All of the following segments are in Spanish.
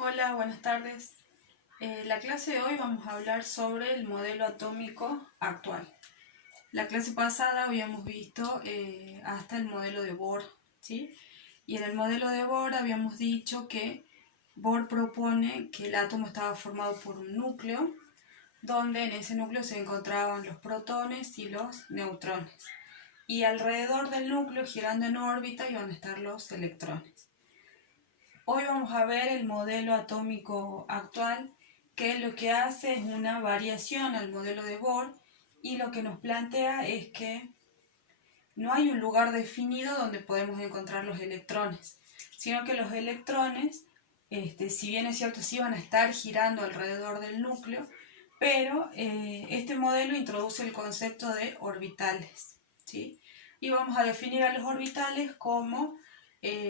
Hola, buenas tardes. La clase de hoy vamos a hablar sobre el modelo atómico actual. La clase pasada habíamos visto hasta el modelo de Bohr, ¿sí? Y en el modelo de Bohr habíamos dicho que Bohr propone que el átomo estaba formado por un núcleo, donde en ese núcleo se encontraban los protones y los neutrones. Y alrededor del núcleo, girando en órbita, iban a estar los electrones. Hoy vamos a ver el modelo atómico actual, que lo que hace es una variación al modelo de Bohr y lo que nos plantea es que no hay un lugar definido donde podemos encontrar los electrones, sino que los electrones, si bien es cierto, sí van a estar girando alrededor del núcleo, pero este modelo introduce el concepto de orbitales, ¿sí? Y vamos a definir a los orbitales como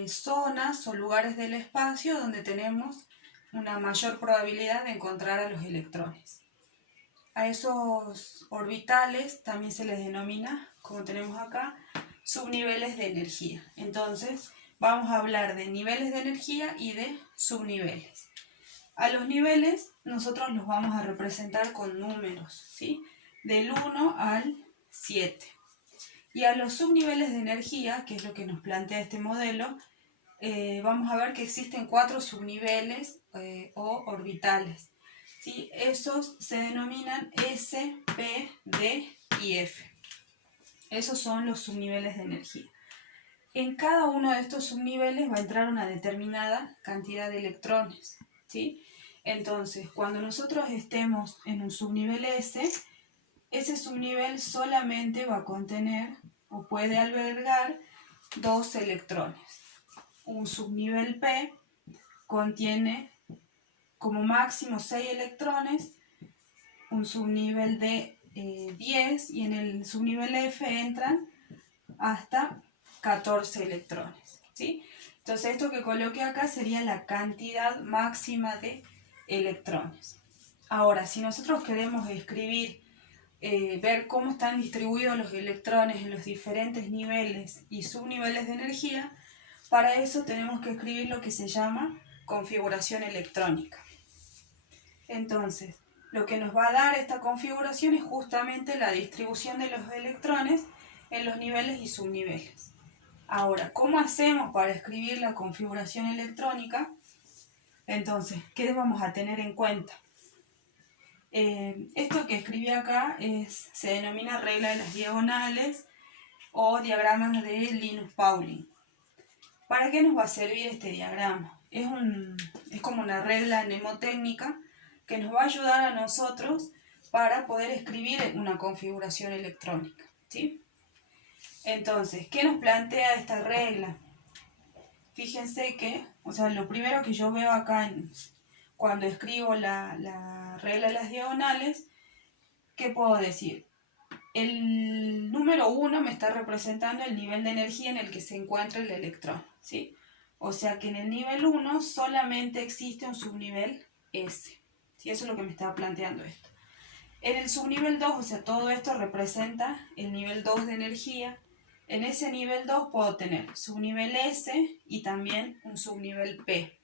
zonas o lugares del espacio donde tenemos una mayor probabilidad de encontrar a los electrones. A esos orbitales también se les denomina, como tenemos acá, subniveles de energía. Entonces, vamos a hablar de niveles de energía y de subniveles. A los niveles nosotros los vamos a representar con números, ¿sí? Del 1 al 7. Y a los subniveles de energía, que es lo que nos plantea este modelo, vamos a ver que existen 4 subniveles o orbitales, ¿sí? Esos se denominan S, P, D y F. Esos son los subniveles de energía. En cada uno de estos subniveles va a entrar una determinada cantidad de electrones, ¿sí? Entonces, cuando nosotros estemos en un subnivel S, ese subnivel solamente va a contener o puede albergar 2 electrones. Un subnivel P contiene como máximo 6 electrones, un subnivel de 10 y en el subnivel F entran hasta 14 electrones, ¿sí? Entonces esto que coloqué acá sería la cantidad máxima de electrones. Ahora, si nosotros queremos escribir, ver cómo están distribuidos los electrones en los diferentes niveles y subniveles de energía, para eso tenemos que escribir lo que se llama configuración electrónica. Entonces, lo que nos va a dar esta configuración es justamente la distribución de los electrones en los niveles y subniveles. Ahora, ¿cómo hacemos para escribir la configuración electrónica? Entonces, ¿qué vamos a tener en cuenta? Esto que escribí acá se denomina regla de las diagonales o diagramas de Linus-Pauling. ¿Para qué nos va a servir este diagrama? Es como una regla mnemotécnica que nos va a ayudar a nosotros para poder escribir una configuración electrónica, ¿sí? Entonces, ¿qué nos plantea esta regla? Fíjense que, lo primero que yo veo acá cuando escribo la regla de las diagonales, ¿qué puedo decir? El número 1 me está representando el nivel de energía en el que se encuentra el electrón, ¿sí? O sea que en el nivel 1 solamente existe un subnivel S, ¿sí? Eso es lo que me está planteando esto. En el subnivel 2, o sea, todo esto representa el nivel 2 de energía. En ese nivel 2 puedo tener subnivel S y también un subnivel P.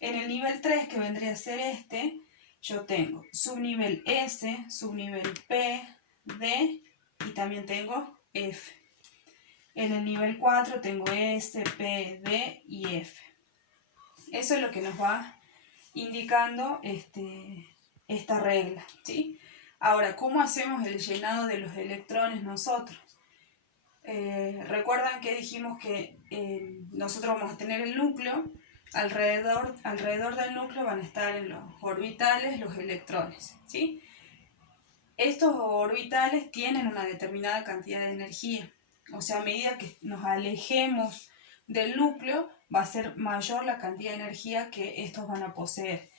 En el nivel 3, que vendría a ser este, yo tengo subnivel S, subnivel P, D y también tengo F. En el nivel 4 tengo S, P, D y F. Eso es lo que nos va indicando esta regla, ¿sí? Ahora, ¿cómo hacemos el llenado de los electrones nosotros? Recuerdan que dijimos que nosotros vamos a tener el núcleo, alrededor del núcleo van a estar en los orbitales los electrones, ¿sí? Estos orbitales tienen una determinada cantidad de energía, o sea, a medida que nos alejemos del núcleo va a ser mayor la cantidad de energía que estos van a poseer.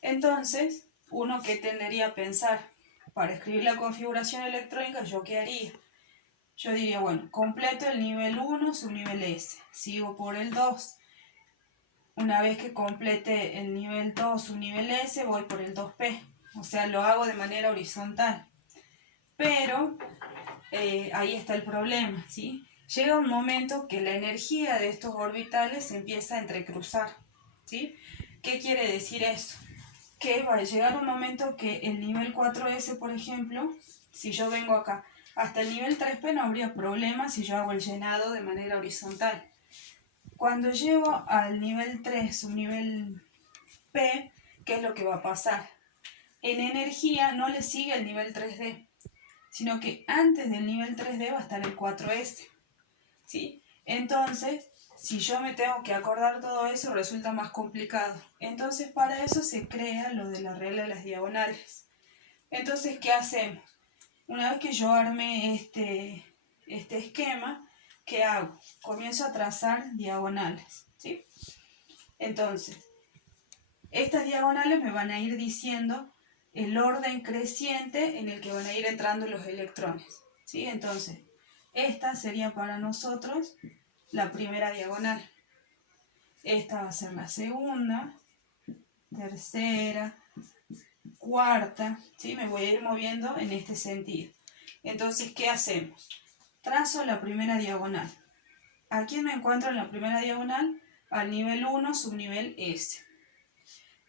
Entonces, uno que tendería a pensar, para escribir la configuración electrónica, ¿yo qué haría? Yo diría, bueno, completo el nivel 1, subnivel S, sigo por el 2. Una vez que complete el nivel 2, subnivel S, voy por el 2P. O sea, lo hago de manera horizontal. Pero ahí está el problema, ¿sí? Llega un momento que la energía de estos orbitales se empieza a entrecruzar, ¿sí? ¿Qué quiere decir eso? Que va a llegar un momento que el nivel 4S, por ejemplo, si yo vengo acá hasta el nivel 3P no habría problema si yo hago el llenado de manera horizontal. Cuando llego al nivel 3, un nivel P, ¿qué es lo que va a pasar? En energía no le sigue el nivel 3D, sino que antes del nivel 3D va a estar el 4S, ¿sí? Entonces, si yo me tengo que acordar todo eso, resulta más complicado. Entonces, para eso se crea lo de la regla de las diagonales. Entonces, ¿qué hacemos? Una vez que yo arme este esquema, ¿qué hago? Comienzo a trazar diagonales, ¿sí? Entonces, estas diagonales me van a ir diciendo el orden creciente en el que van a ir entrando los electrones, ¿sí? Entonces, esta sería para nosotros la primera diagonal. Esta va a ser la segunda, tercera, cuarta, ¿sí? Me voy a ir moviendo en este sentido. Entonces, ¿qué hacemos? Trazo la primera diagonal. ¿A quién me encuentro en la primera diagonal? Al nivel 1, subnivel S.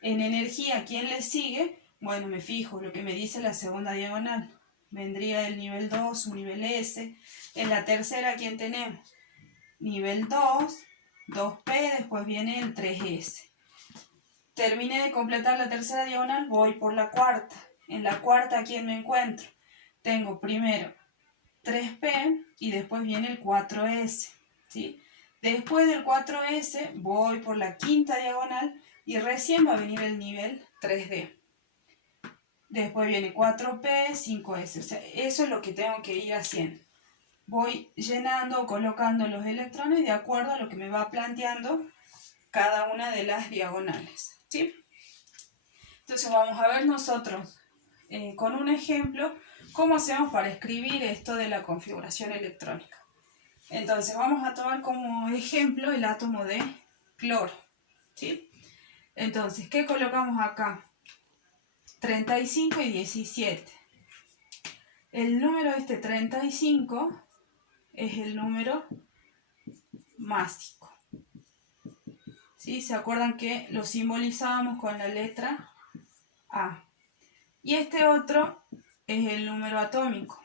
En energía, ¿quién le sigue? Bueno, me fijo lo que me dice la segunda diagonal. Vendría el nivel 2, subnivel S. En la tercera, ¿quién tenemos? Nivel 2, 2P, después viene el 3S. Terminé de completar la tercera diagonal, voy por la cuarta. En la cuarta, ¿a quién me encuentro? Tengo primero 3P y después viene el 4S, ¿sí? Después del 4S voy por la quinta diagonal y recién va a venir el nivel 3D. Después viene 4P, 5S. O sea, eso es lo que tengo que ir haciendo. Voy llenando o colocando los electrones de acuerdo a lo que me va planteando cada una de las diagonales, ¿sí? Entonces vamos a ver nosotros con un ejemplo cómo hacemos para escribir esto de la configuración electrónica. Entonces vamos a tomar como ejemplo el átomo de cloro, ¿sí? Entonces, ¿qué colocamos acá? 35 y 17. El número 35 es el número másico, ¿sí? ¿Se acuerdan que lo simbolizábamos con la letra A? Y este otro es el número atómico.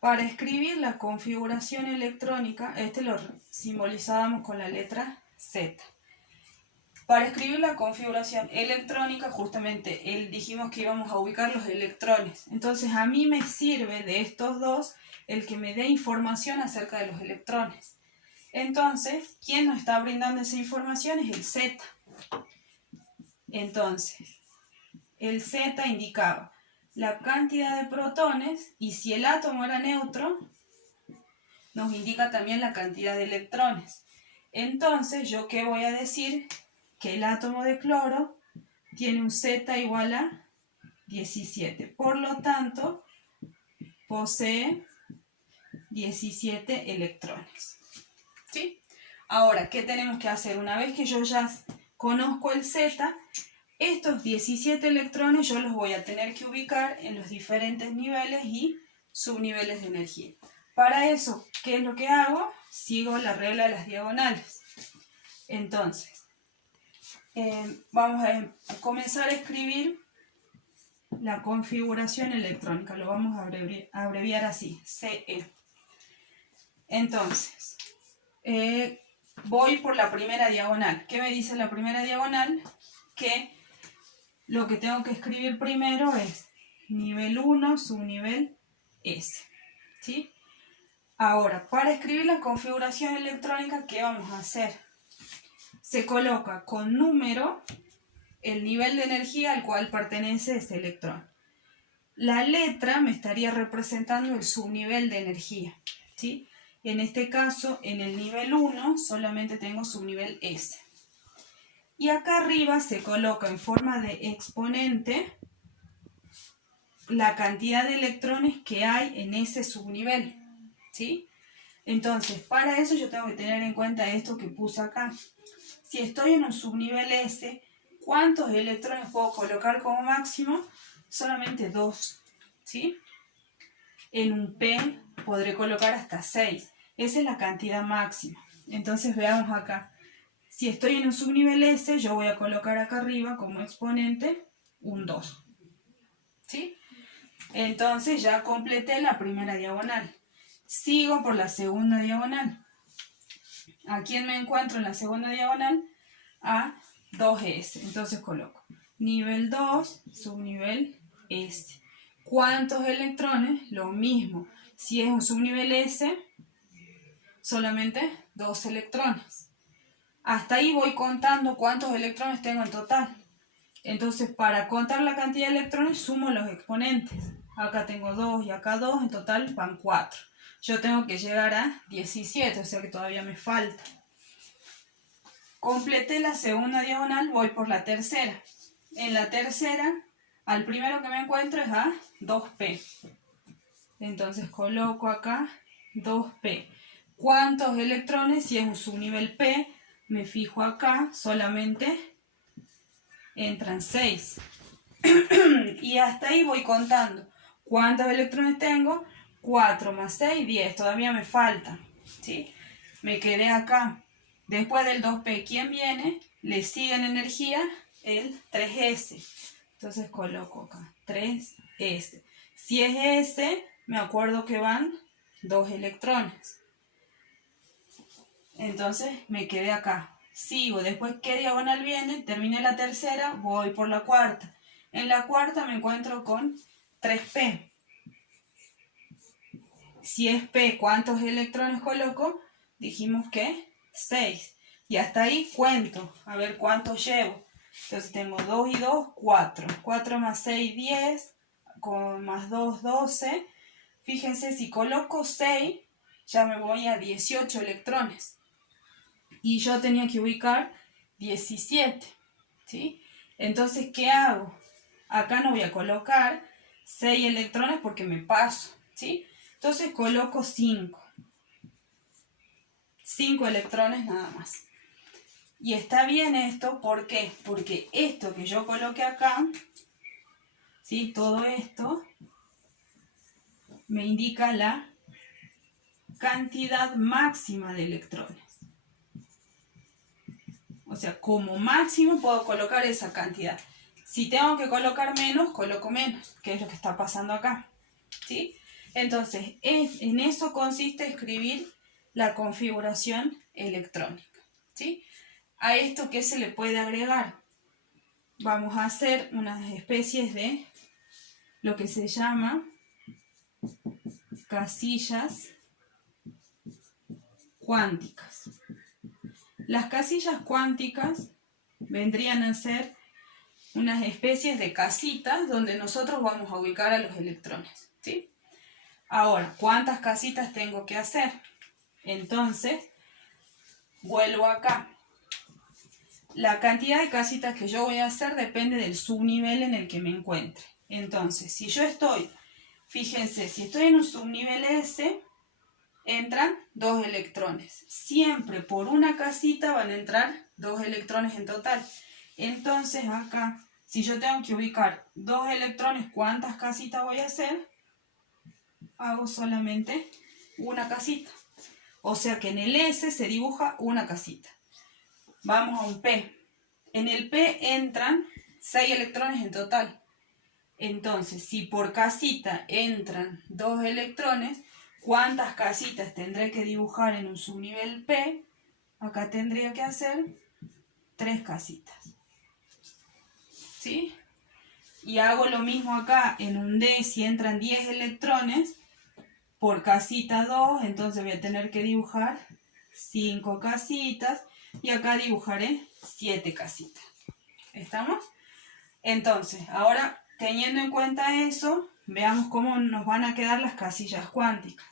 Para escribir la configuración electrónica, este lo simbolizábamos con la letra Z. Para escribir la configuración electrónica, justamente dijimos que íbamos a ubicar los electrones. Entonces a mí me sirve de estos dos el que me dé información acerca de los electrones. Entonces, ¿quién nos está brindando esa información? Es el Z. Entonces, el Z indicaba la cantidad de protones y si el átomo era neutro, nos indica también la cantidad de electrones. Entonces, ¿yo qué voy a decir? Que el átomo de cloro tiene un Z igual a 17. Por lo tanto, posee 17 electrones, ¿sí? Ahora, ¿qué tenemos que hacer? Una vez que yo ya conozco el Z, estos 17 electrones yo los voy a tener que ubicar en los diferentes niveles y subniveles de energía. Para eso, ¿qué es lo que hago? Sigo la regla de las diagonales. Entonces, vamos a comenzar a escribir la configuración electrónica. Lo vamos a abreviar así, CE. Entonces, voy por la primera diagonal. ¿Qué me dice la primera diagonal? Que lo que tengo que escribir primero es nivel 1, subnivel S, ¿sí? Ahora, para escribir la configuración electrónica, ¿qué vamos a hacer? Se coloca con número el nivel de energía al cual pertenece ese electrón. La letra me estaría representando el subnivel de energía, ¿sí? En este caso, en el nivel 1 solamente tengo subnivel S. Y acá arriba se coloca en forma de exponente la cantidad de electrones que hay en ese subnivel, ¿sí? Entonces, para eso yo tengo que tener en cuenta esto que puse acá. Si estoy en un subnivel S, ¿cuántos electrones puedo colocar como máximo? Solamente 2, ¿sí? En un P podré colocar hasta 6. Esa es la cantidad máxima. Entonces veamos acá. Si estoy en un subnivel S, yo voy a colocar acá arriba como exponente un 2. ¿Sí? Entonces ya completé la primera diagonal. Sigo por la segunda diagonal. ¿A quién me encuentro en la segunda diagonal? A 2S. Entonces coloco nivel 2, subnivel S. ¿Cuántos electrones? Lo mismo. Si es un subnivel S, solamente 2 electrones. Hasta ahí voy contando cuántos electrones tengo en total. Entonces, para contar la cantidad de electrones, sumo los exponentes. Acá tengo 2 y acá 2, en total van 4. Yo tengo que llegar a 17, o sea que todavía me falta. Completé la segunda diagonal, voy por la tercera. En la tercera, al primero que me encuentro es a 2P. Entonces coloco acá 2P. ¿Cuántos electrones? Si es un subnivel P, me fijo acá, solamente entran 6. Y hasta ahí voy contando. ¿Cuántos electrones tengo? 4 más 6, 10. Todavía me falta. ¿Sí? Me quedé acá. Después del 2P, ¿quién viene? Le sigue en energía el 3S. Entonces coloco acá 3S. Si es S, me acuerdo que van 2 electrones. Entonces me quedé acá. Sigo. Después, ¿qué diagonal viene? Terminé la tercera, voy por la cuarta. En la cuarta me encuentro con 3P. Si es P, ¿cuántos electrones coloco? Dijimos que 6. Y hasta ahí cuento, a ver cuántos llevo. Entonces tengo 2 y 2, 4. 4 más 6, 10. Con más 2, 12. Fíjense, si coloco 6, ya me voy a 18 electrones. Y yo tenía que ubicar 17. ¿Sí? Entonces, ¿qué hago? Acá no voy a colocar 6 electrones porque me paso, ¿sí? Entonces coloco 5. 5 electrones nada más. Y está bien esto, ¿por qué? Porque esto que yo coloqué acá, ¿sí? Todo esto me indica la cantidad máxima de electrones. O sea, como máximo puedo colocar esa cantidad. Si tengo que colocar menos, coloco menos, que es lo que está pasando acá. ¿Sí? Entonces, en eso consiste escribir la configuración electrónica. ¿Sí? A esto, ¿qué se le puede agregar? Vamos a hacer unas especies de lo que se llama casillas cuánticas. Las casillas cuánticas vendrían a ser unas especies de casitas donde nosotros vamos a ubicar a los electrones, ¿sí? Ahora, ¿cuántas casitas tengo que hacer? Entonces, vuelvo acá. La cantidad de casitas que yo voy a hacer depende del subnivel en el que me encuentre. Entonces, si yo estoy, fíjense, si estoy en un subnivel S, entran 2 electrones. Siempre por una casita van a entrar 2 electrones en total. Entonces acá, si yo tengo que ubicar 2 electrones, ¿cuántas casitas voy a hacer? Hago solamente una casita. O sea que en el S se dibuja una casita. Vamos a un P. En el P entran 6 electrones en total. Entonces, si por casita entran 2 electrones, ¿cuántas casitas tendré que dibujar en un subnivel P? Acá tendría que hacer 3 casitas. ¿Sí? Y hago lo mismo acá en un D. Si entran 10 electrones, por casita 2, entonces voy a tener que dibujar 5 casitas. Y acá dibujaré 7 casitas. ¿Estamos? Entonces, ahora, teniendo en cuenta eso, veamos cómo nos van a quedar las casillas cuánticas.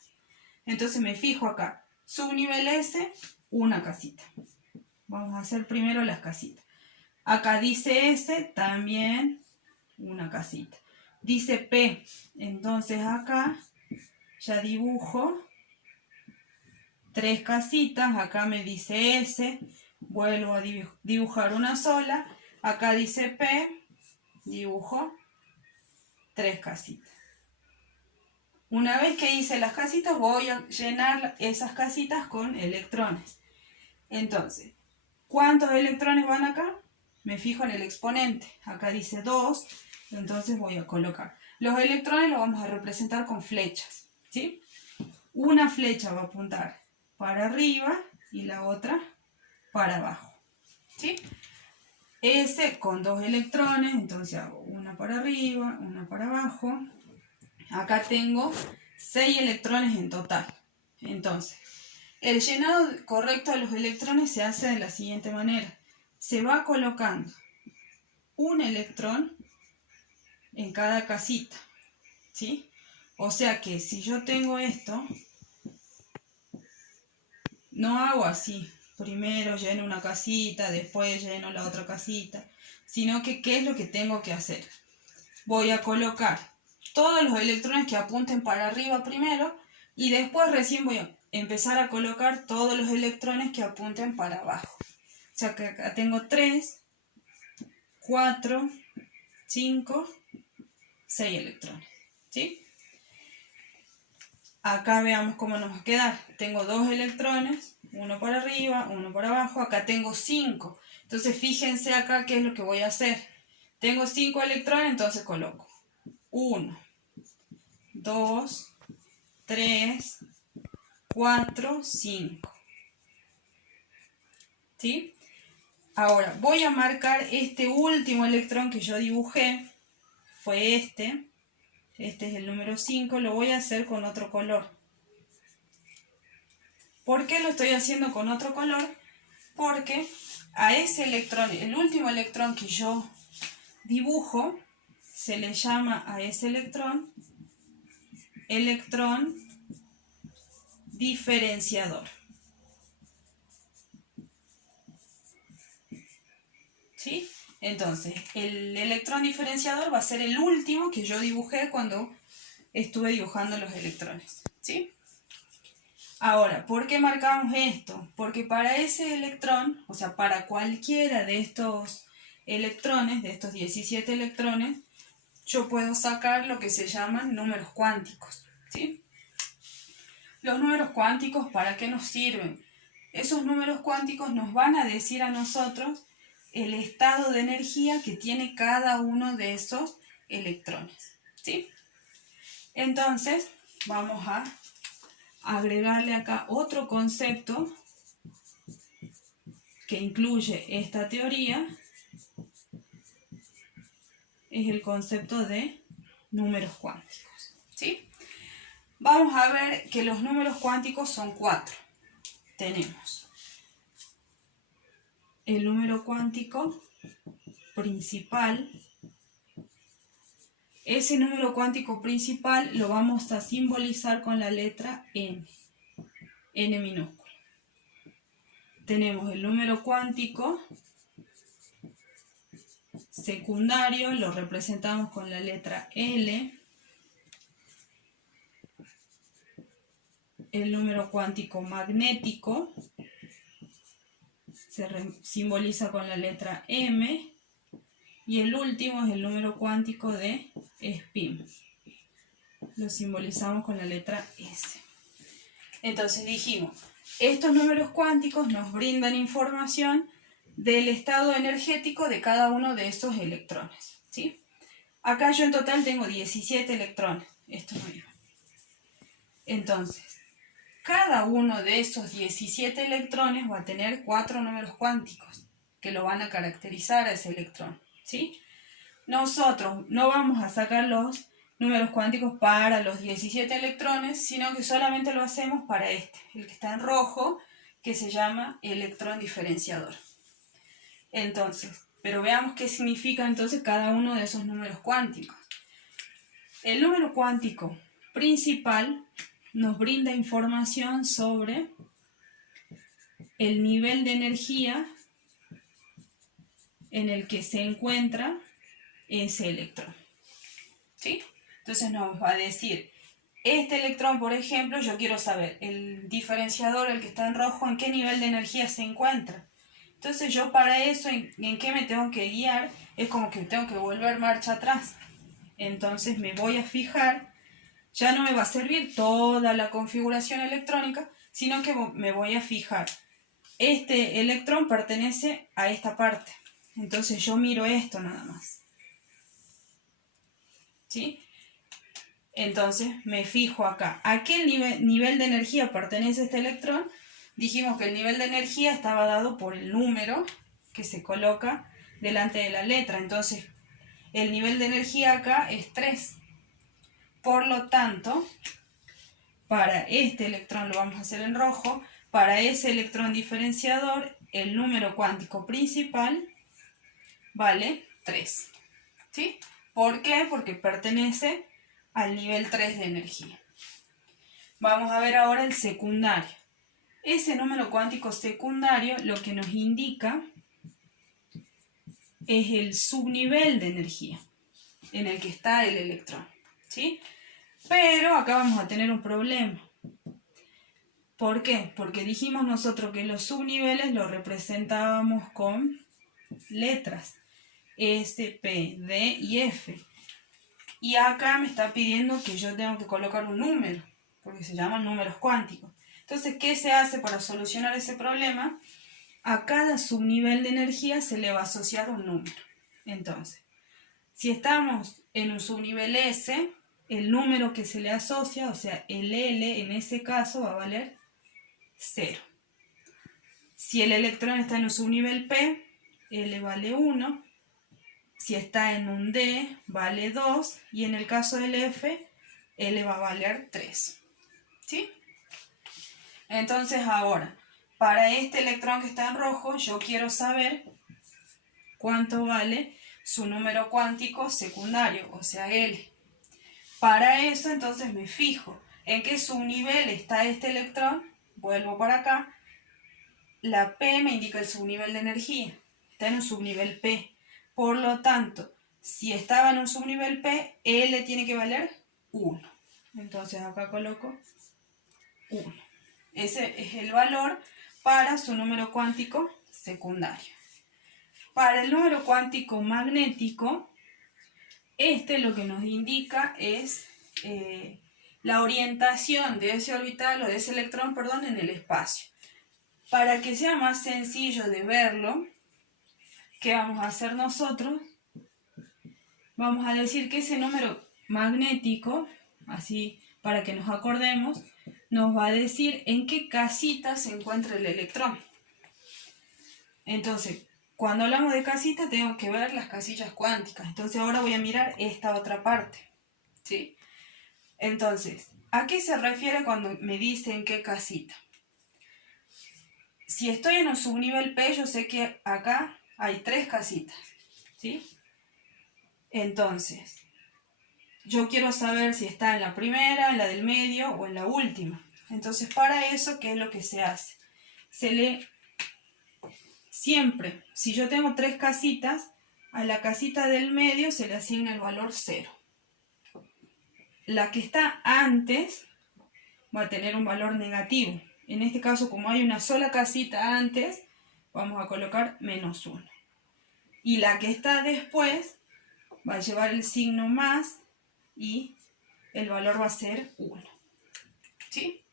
Entonces me fijo acá, subnivel S, una casita. Vamos a hacer primero las casitas. Acá dice S, también una casita. Dice P, entonces acá ya dibujo 3 casitas. Acá me dice S, vuelvo a dibujar una sola. Acá dice P, dibujo 3 casitas. Una vez que hice las casitas, voy a llenar esas casitas con electrones. Entonces, ¿Cuántos electrones van acá? Me fijo en el exponente. Acá dice 2, entonces voy a colocar. Los electrones los vamos a representar con flechas, ¿sí? Una flecha va a apuntar para arriba y la otra para abajo, ¿sí? S con 2 electrones, entonces hago una para arriba, una para abajo. Acá tengo 6 electrones en total. Entonces, el llenado correcto de los electrones se hace de la siguiente manera. Se va colocando un electrón en cada casita, ¿sí? O sea que si yo tengo esto, no hago así. Primero lleno una casita, después lleno la otra casita, sino que ¿qué es lo que tengo que hacer? Voy a colocar todos los electrones que apunten para arriba primero y después recién voy a empezar a colocar todos los electrones que apunten para abajo. O sea que acá tengo 3, 4, 5, 6 electrones, ¿sí? Acá veamos cómo nos va a quedar. Tengo 2 electrones, uno para arriba, uno para abajo. Acá tengo 5. Entonces fíjense acá qué es lo que voy a hacer. Tengo 5 electrones, entonces coloco 1, 2, 3, 4, 5. ¿Sí? Ahora voy a marcar este último electrón que yo dibujé. Fue este. Este es el número 5. Lo voy a hacer con otro color. ¿Por qué lo estoy haciendo con otro color? Porque a ese electrón, el último electrón que yo dibujo, se le llama a ese electrón diferenciador. ¿Sí? Entonces, el electrón diferenciador va a ser el último que yo dibujé cuando estuve dibujando los electrones. ¿Sí? Ahora, ¿por qué marcamos esto? Porque para ese electrón, o sea, para cualquiera de estos electrones, de estos 17 electrones, yo puedo sacar lo que se llaman números cuánticos, ¿sí? Los números cuánticos, ¿para qué nos sirven? Esos números cuánticos nos van a decir a nosotros el estado de energía que tiene cada uno de esos electrones, ¿sí? Entonces, vamos a agregarle acá otro concepto que incluye esta teoría, es el concepto de números cuánticos, ¿sí? Vamos a ver que los números cuánticos son 4. Tenemos el número cuántico principal. Ese número cuántico principal lo vamos a simbolizar con la letra N, N minúscula. Tenemos el número cuántico secundario, lo representamos con la letra L. El número cuántico magnético se simboliza con la letra M. Y el último es el número cuántico de spin. Lo simbolizamos con la letra S. Entonces dijimos, estos números cuánticos nos brindan información del estado energético de cada uno de esos electrones, ¿sí? Acá yo en total tengo 17 electrones. Esto es mío. Entonces, cada uno de esos 17 electrones va a tener 4 números cuánticos que lo van a caracterizar a ese electrón, ¿sí? Nosotros no vamos a sacar los números cuánticos para los 17 electrones, sino que solamente lo hacemos para este, el que está en rojo, que se llama electrón diferenciador. Entonces, pero veamos qué significa entonces cada uno de esos números cuánticos. El número cuántico principal nos brinda información sobre el nivel de energía en el que se encuentra ese electrón, ¿sí? Entonces nos va a decir, este electrón, por ejemplo, yo quiero saber, el diferenciador, el que está en rojo, en qué nivel de energía se encuentra. Entonces yo para eso, ¿en qué me tengo que guiar? Es como que tengo que volver marcha atrás. Entonces me voy a fijar, ya no me va a servir toda la configuración electrónica, sino que me voy a fijar este electrón pertenece a esta parte. Entonces yo miro esto nada más. ¿Sí? Entonces me fijo acá. ¿A qué nivel de energía pertenece este electrón? Dijimos que el nivel de energía estaba dado por el número que se coloca delante de la letra. Entonces el nivel de energía acá es 3. Por lo tanto, para este electrón lo vamos a hacer en rojo. Para ese electrón diferenciador, el número cuántico principal vale 3. ¿Sí? ¿Por qué? Porque pertenece al nivel 3 de energía. Vamos a ver ahora el secundario. Ese número cuántico secundario lo que nos indica es el subnivel de energía en el que está el electrón. ¿Sí? Pero acá vamos a tener un problema. ¿Por qué? Porque dijimos nosotros que los subniveles los representábamos con letras S, P, D y F. Y acá me está pidiendo que yo tengo que colocar un número, porque se llaman números cuánticos. Entonces, ¿qué se hace para solucionar ese problema? A cada subnivel de energía se le va a asociar un número. Entonces, si estamos en un subnivel S, el número que se le asocia, o sea, el L en ese caso va a valer 0. Si el electrón está en un subnivel P, L vale 1. Si está en un D, vale 2. Y en el caso del F, L va a valer 3. ¿Sí? Entonces ahora, para este electrón que está en rojo, yo quiero saber cuánto vale su número cuántico secundario, o sea, L. Para eso, entonces me fijo en qué subnivel está este electrón. Vuelvo para acá. La P me indica el subnivel de energía. Está en un subnivel P. Por lo tanto, si estaba en un subnivel P, L tiene que valer 1. Entonces acá coloco 1. Ese es el valor para su número cuántico secundario. Para el número cuántico magnético, lo que nos indica es la orientación de ese orbital o de ese electrón, en el espacio. Para que sea más sencillo de verlo, ¿qué vamos a hacer nosotros? Vamos a decir que ese número magnético, así para que nos acordemos, nos va a decir en qué casita se encuentra el electrón. Entonces, cuando hablamos de casita, tengo que ver las casillas cuánticas. Entonces ahora voy a mirar esta otra parte. ¿Sí? Entonces, ¿a qué se refiere cuando me dice en qué casita? Si estoy en un subnivel P, yo sé que acá hay 3 casitas. ¿Sí? Entonces, yo quiero saber si está en la primera, en la del medio o en la última. Entonces, para eso, ¿qué es lo que se hace? Siempre, si yo tengo 3 casitas, a la casita del medio se le asigna el valor 0. La que está antes va a tener un valor negativo. En este caso, como hay una sola casita antes, vamos a colocar -1. Y la que está después va a llevar el signo más y el valor va a ser 1. ¿Sí?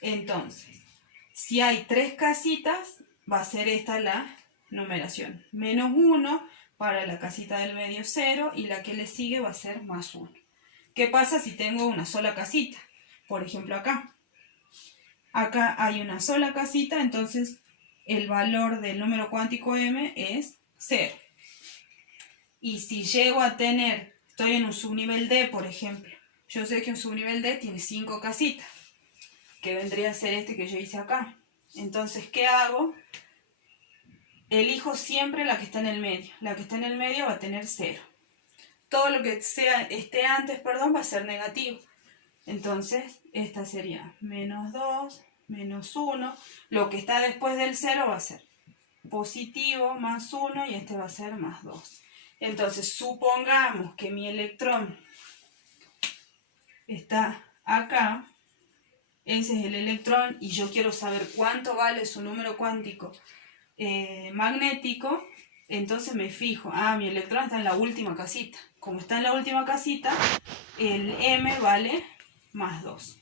Entonces, si hay 3 casitas, va a ser esta la numeración. -1 para la casita del medio 0 y la que le sigue va a ser +1. ¿Qué pasa si tengo una sola casita? Por ejemplo acá. Acá hay una sola casita, entonces el valor del número cuántico m es 0. Y si llego a tener, estoy en un subnivel D, por ejemplo. Yo sé que un subnivel D tiene 5 casitas, que vendría a ser este que yo hice acá. Entonces, ¿qué hago? Elijo siempre la que está en el medio. La que está en el medio va a tener 0. Todo lo que esté antes, va a ser negativo. Entonces, esta sería -2, -1. Lo que está después del 0 va a ser positivo, +1, y este va a ser +2. Entonces, supongamos que mi electrón está acá. Ese es el electrón y yo quiero saber cuánto vale su número cuántico magnético. Entonces me fijo, mi electrón está en la última casita. Como está en la última casita, el m vale +2.